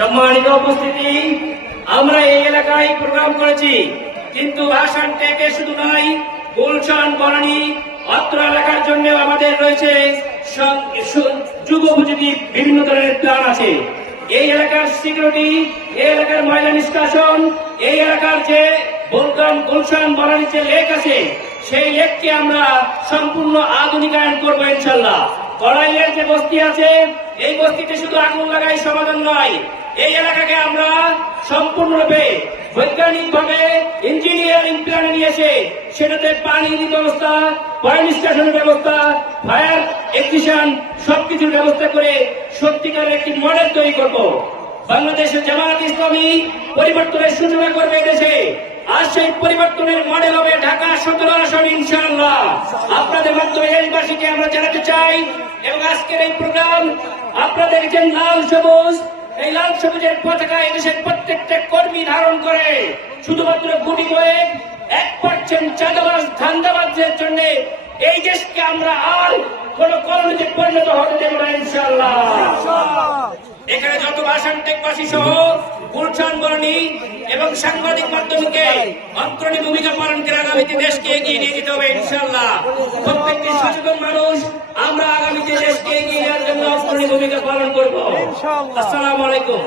সম্মানিত উপস্থিতি, আমরা এই এলাকায় প্রোগ্রাম করেছি, কিন্তু ভাষণ থেকে শুধু নয়, গুলশান বনানী অত্র এলাকার জন্য আমাদের রয়েছে যুগোপযোগী বিভিন্ন ধরনের প্ল্যান আছে। এই এলাকার সিকিউরিটি, এই এলাকার ময়লা নিষ্কাশন, এই এলাকার যে গুলশান বনানী যে লেক আছে, সেই লেককে আমরা সম্পূর্ণ আধুনিকায়ন করবো ইনশাল্লাহ। কড়াইয়ের যে বস্তি আছে, এই বস্তিতে শুধু আগুন লাগাই সমাধান নয়, এই এলাকাকে আমরা সম্পূর্ণরূপে বৈজ্ঞানিক ভাবে ইঞ্জিনিয়ারিং প্ল্যানে নিয়ে এসে সেটাতে পানির ব্যবস্থা, পয় নিষ্কাশনের ব্যবস্থা, ফায়ার এক্সটিংশন সবকিছুর ব্যবস্থা করে সত্যিকারের একটি মডেল তৈরি করব। বাংলাদেশের জামায়াত ইসলামী পরিবর্তনের সূচনা করবে দেশে, আর সেই পরিবর্তনের মডেল হবে ঢাকা 17 আসন ইনশাআল্লাহ। আপনাদের মাধ্যমে দেশবাসীকে আমরা জানাতে চাই, এবং আজকের এই প্রোগ্রাম আপনাদের যে লাল সবুজ, এই লাল সবুজের পতাকা এদেশের প্রত্যেকটা কর্মী ধারণ করে, শুধুমাত্র গুটি কয়েক 1% চাঁদাবাজ ধান্দাবাজদের জন্য এই দেশকে আমরা আর কোন কলোনিতে পরিণত হতে দেব না ইনশাআল্লাহ। এখানে যত ভাষান্টেকবাসী সহ গুলশান বনানী এবং সাংবাদিক মাধ্যমকে অগ্রণী ভূমিকা পালন করে আগামীতে দেশকে এগিয়ে নিয়ে যেতে হবে ইনশাআল্লাহ। প্রত্যেকটি সচেতন মানুষ আমরা আগামীতে দেশকে এগিয়ে নেওয়ার জন্য অগ্রণী ভূমিকা পালন করবো। আসসালামু আলাইকুম।